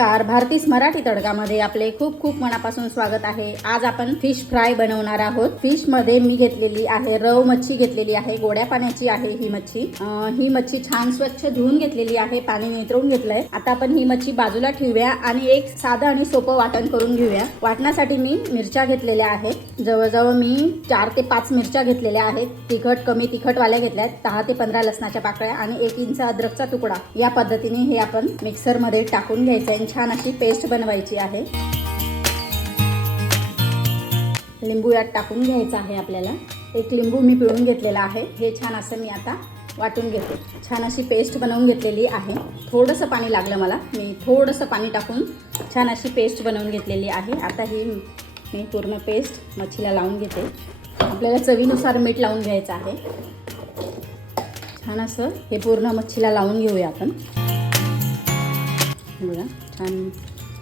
नमस्कार, भारतीस मराठी तडकामध्ये आपले खूप खूप मनापासून स्वागत आहे। आज आपण फिश फ्राय बनवणार आहोत। फिश मध्ये मी घेतलेली आहे रव मच्छी घेतलेली आहे, गोड्या पाण्याची आहे ही मच्छी। ही मच्छी छान स्वच्छ धुवून घेतलेली आहे, पाणी नितळून घेतलंय। आता आपण ही मच्छी बाजूला ठेवूया आणि एक साधं आणि सोपं वाटण करून घेऊया। वाटण्यासाठी मी मिरच्या घेतलेल्या आहेत, जवळजवळ मी 4 ते 5 मिरच्या घेतलेल्या आहेत। तिखट कमी तिखट वाल्या घेतल्यात, 10 ते 15 लसणाच्या पाकळ्या आणि 1 इंच अद्रकचा तुकडा। या पद्धतीने हे आपण मिक्सर मध्ये टाकून घ्यायचं आहे, छान अशी पेस्ट बनवायची आहे। लिंबू यात टाकून घ्यायचा आहे आपल्याला। एक लिंबू मी पिळून घेतलेला आहे, हे छान असं मी आता वाटून घेते। छान अशी पेस्ट बनवून घेतलेली आहे। थोडंसं पाणी लागलं मला, मी थोडंसं पाणी टाकून छान अशी पेस्ट बनवून घेतलेली आहे। आता ही मी पूर्ण पेस्ट मच्छीला लावून घेते। आपल्याला चवीनुसार मीठ लावून घ्यायचं आहे। छान असं हे पूर्ण मच्छीला लावून घेऊया आपण। बघा छान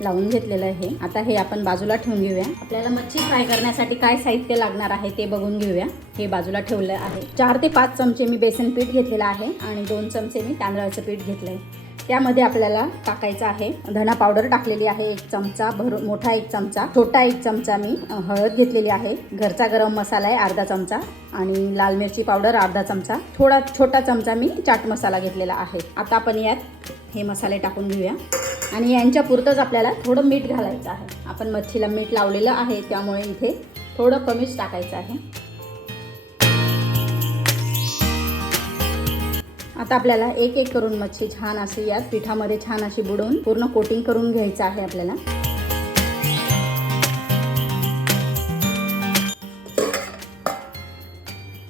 लावून घेतलेलं आहे। आता हे आपण बाजूला ठेवून घेऊया। आपल्याला मच्छी फ्राय करण्यासाठी काय साहित्य लागणार आहे ते बघून घेऊया। हे बाजूला ठेवलं आहे। 4 ते 5 चमचे मी बेसन पीठ घेतलेलं आहे आणि 2 चमचे मी तांदळाचं पीठ घेतलंय। त्यामध्ये आपल्याला टाकायचं आहे धना पावडर टाकलेली आहे 1 चमचा, मोठा 1 चमचा, छोटा 1 चमचा मी हळद घेतलेली आहे। घरचा गरम मसाला आहे अर्धा चमचा आणि लाल मिरची पावडर अर्धा चमचा, छोटा चमचा मी चाट मसाला घेतलेला आहे। आता आपण यात हे मसाले टाकून घेऊया आणि यांच्या पुरतच आपल्याला थोडं मीठ घालायचं आहे। आपण मच्छीला मीठ लावलेलं आहे, त्यामुळे इथे थोडं कमीच टाकायचं आहे। आता आपल्याला एक एक करून मच्छी छान अशी यात पिठामध्ये छान अशी बुडवून पूर्ण कोटिंग करून घ्यायचं आहे आपल्याला।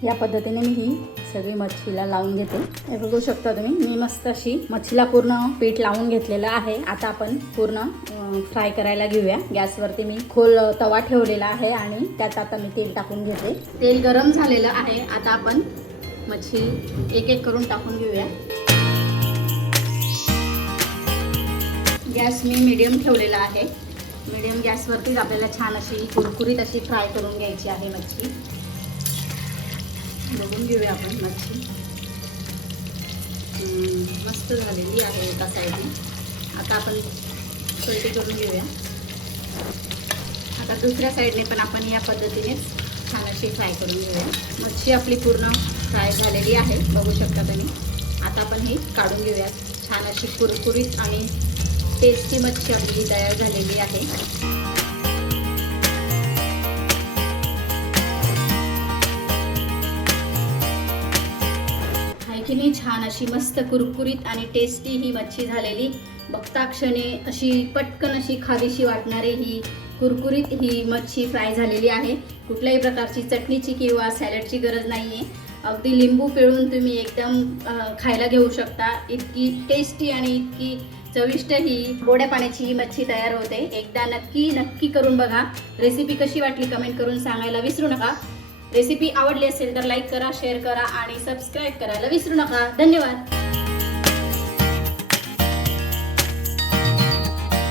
या पद्धतीने मी ही सगळी मच्छीला लावून घेते। हे बघू शकता तुम्ही, मी मस्त अशी मच्छीला पूर्ण पीठ लावून घेतलेलं आहे। आता आपण पूर्ण फ्राय करायला घेऊया। गॅसवरती मी खोल तवा ठेवलेला आहे आणि त्यात आता मी तेल टाकून घेते। तेल गरम झालेलं आहे। आता आपण मच्छी एक एक करून टाकून घेऊया। गॅस मी मीडियम ठेवलेला आहे। मीडियम गॅसवरतीच आपल्याला छान अशी कुरकुरीत अशी फ्राय करून घ्यायची आहे मच्छी। बघून घेऊया आपण मच्छी मस्त झालेली आहे एका साईडने। आता आपण पलटी करून घेऊया। आता दुसऱ्या साईडने पण आपण या पद्धतीने छान अशी फ्राय करून घेऊया। मच्छी आपली पूर्ण फ्राय झालेली आहे, बघू शकता तुम्ही। आता आपण ही काढून घेऊया। छान अशी कुरकुरीत आणि टेस्टी मच्छी आपली तयार झालेली आहे। हायकीने छान अशी मस्त कुरकुरीत आणि टेस्टी ही मच्छी झालेली, बघता क्षणी अशी पटकन अशी खावीशी वाटणारी ही कुरकुरीत ही मच्छी फ्राय झालेली आहे। कुठल्याही प्रकारची चटणीची किंवा सॅलडची गरज नाहीये। अगदी लिंबू पिळून तुम्ही एकदम खायला घेऊ शकता। इतकी टेस्टी आणि इतकी चविष्ट ही गोड्या पाण्याची ही मच्छी तयार होते। एकदा नक्की करून बघा। रेसिपी कशी वाटली कमेंट करून सांगायला विसरू नका। रेसिपी आवडली असेल तर लाईक करा, शेअर करा आणि सबस्क्राईब करायला विसरू नका। धन्यवाद।